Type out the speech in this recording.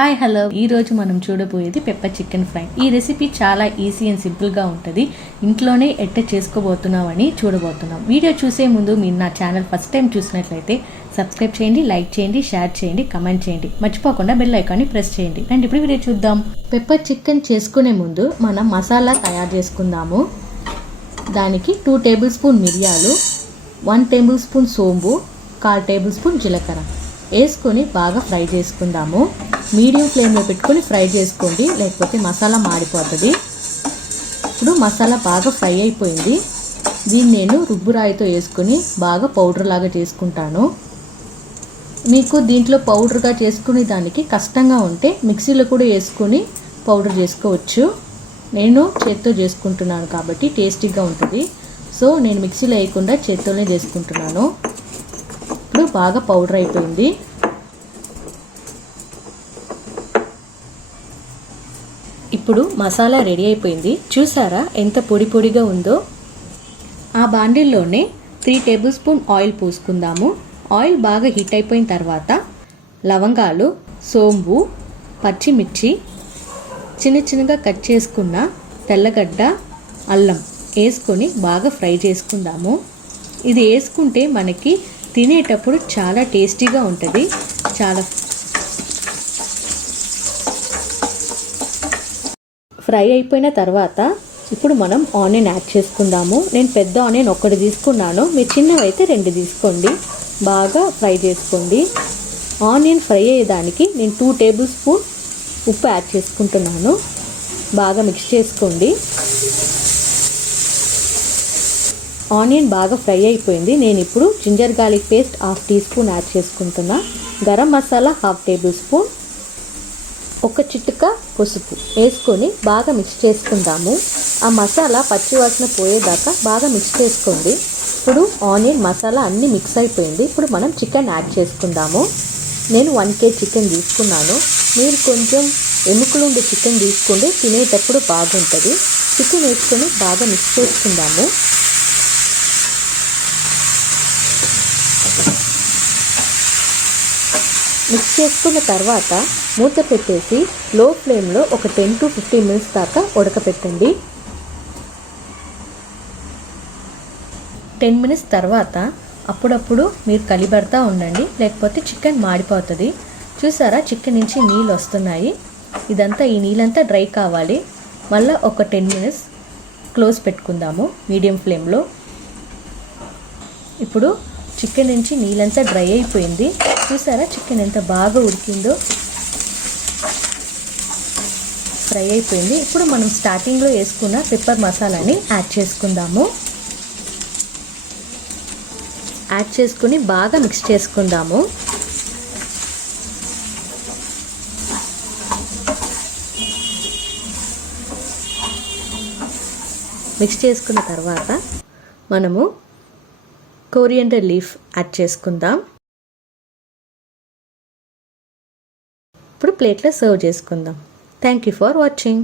Hi hello, ఈ రోజు మనం చూడబోయేది పెప్పర్ చికెన్ ఫ్రై. ఈ రెసిపీ చాలా ఈజీ అండ్ సింపుల్గా ఉంటుంది. ఇంట్లోనే ఎట్ట చేసుకోబోతున్నామని చూడబోతున్నాం. వీడియో చూసే ముందు మీరు నా ఛానల్ ఫస్ట్ టైం చూసినట్లయితే సబ్స్క్రైబ్ చేయండి, లైక్ చేయండి, షేర్ చేయండి, కమెంట్ చేయండి. మర్చిపోకుండా బెల్ ఐకాన్ని ప్రెస్ చేయండి. రండి ఇప్పుడు వీడియో చూద్దాం. పెప్పర్ చికెన్ చేసుకునే ముందు మనం మసాలా తయారు చేసుకుందాము. దానికి 2 టేబుల్ స్పూన్ మిరియాలు, 1 టేబుల్ స్పూన్ సోంపు, 1/4 టేబుల్ స్పూన్ జీలకర్ర వేసుకొని బాగా ఫ్రై చేసుకుందాము. మీడియం ఫ్లేమ్లో పెట్టుకొని ఫ్రై చేసుకోండి, లేకపోతే మసాలా మాడిపోతుంది. ఇప్పుడు మసాలా బాగా ఫ్రై అయిపోయింది. దీన్ని నేను రుబ్బురాయితో వేసుకొని బాగా పౌడర్ లాగా చేసుకుంటాను. మీకు దీంట్లో పౌడర్గా చేసుకునే దానికి కష్టంగా ఉంటే మిక్సీలో కూడా వేసుకొని పౌడర్ చేసుకోవచ్చు. నేను చేత్తో చేసుకుంటున్నాను కాబట్టి టేస్టీగా ఉంటుంది. సో నేను మిక్సీలో వేయకుండా చేత్తోనే చేసుకుంటున్నాను. ఇప్పుడు బాగా పౌడర్ అయిపోయింది. ఇప్పుడు మసాలా రెడీ అయిపోయింది. చూసారా ఎంత పొడి పొడిగా ఉందో. ఆ బాండిల్లోనే 3 టేబుల్ స్పూన్ ఆయిల్ పోసుకుందాము. ఆయిల్ బాగా హీట్ అయిపోయిన తర్వాత లవంగాలు, సోంపు, పచ్చిమిర్చి, చిన్న చిన్నగా కట్ చేసుకున్న తెల్లగడ్డ, అల్లం వేసుకొని బాగా ఫ్రై చేసుకుందాము. ఇది వేసుకుంటే మనకి తినేటప్పుడు చాలా టేస్టీగా ఉంటుంది. చాలా ఫ్రై అయిపోయిన తర్వాత ఇప్పుడు మనం ఆనియన్ యాడ్ చేసుకుందాము. నేను పెద్ద ఆనియన్ 1 తీసుకున్నాను, మీరు చిన్నవి అయితే 2 తీసుకోండి. బాగా ఫ్రై చేసుకోండి. ఆనియన్ ఫ్రై అయ్యేదానికి నేను 2 టేబుల్ స్పూన్ ఉప్పు యాడ్ చేసుకుంటున్నాను. బాగా మిక్స్ చేసుకోండి. ఆనియన్ బాగా ఫ్రై అయిపోయింది. నేను ఇప్పుడు ginger garlic paste 1/2 teaspoon add చేసుకుంటున్నా. గరం మసాలా 1/2 టేబుల్ స్పూన్, 1 చిటిక పసుపు వేసుకొని బాగా మిక్స్ చేసుకుందాము. ఆ మసాలా పచ్చివాసన పోయేదాకా బాగా మిక్స్ చేసుకోండి. ఇప్పుడు ఆనియన్ మసాలా అన్నీ మిక్స్ అయిపోయింది. ఇప్పుడు మనం చికెన్ యాడ్ చేసుకుందాము. నేను 1 kg చికెన్ తీసుకున్నాను. మీరు కొంచెం ఎముకలు ఉండే చికెన్ తీసుకోండి, తినేటప్పుడు బాగుంటుంది. చికెన్ వేసుకొని బాగా మిక్స్ చేసుకుందాము. మిక్స్ చేసుకున్న తర్వాత మూత పెట్టేసి లో ఫ్లేమ్లో ఒక 10 to 15 మినిట్స్ దాకా ఉడకపెట్టండి. 10 మినిట్స్ తర్వాత అప్పుడప్పుడు మీరు కలిపెడతా ఉండండి, లేకపోతే చికెన్ మాడిపోతుంది. చూసారా, చికెన్ నుంచి నీళ్ళు వస్తున్నాయి. ఇదంతా ఈ నీళ్ళంతా డ్రై కావాలి. మళ్ళీ ఒక 10 మినిట్స్ క్లోజ్ పెట్టుకుందాము మీడియం ఫ్లేమ్లో. ఇప్పుడు చికెన్ నుంచి నీళ్ళంతా డ్రై అయిపోయింది. చూసారా చికెన్ ఎంత బాగా ఉడికిందో, ఫ్రై అయిపోయింది. ఇప్పుడు మనం స్టార్టింగ్లో వేసుకున్న పెప్పర్ మసాలాని యాడ్ చేసుకుందాము. యాడ్ చేసుకుని బాగా మిక్స్ చేసుకుందాము. మిక్స్ చేసుకున్న తర్వాత మనము కొరియండర్ లీఫ్ యాడ్ చేసుకుందాం. ఇప్పుడు ప్లేట్లో సర్వ్ చేసుకుందాం. Thank you for watching.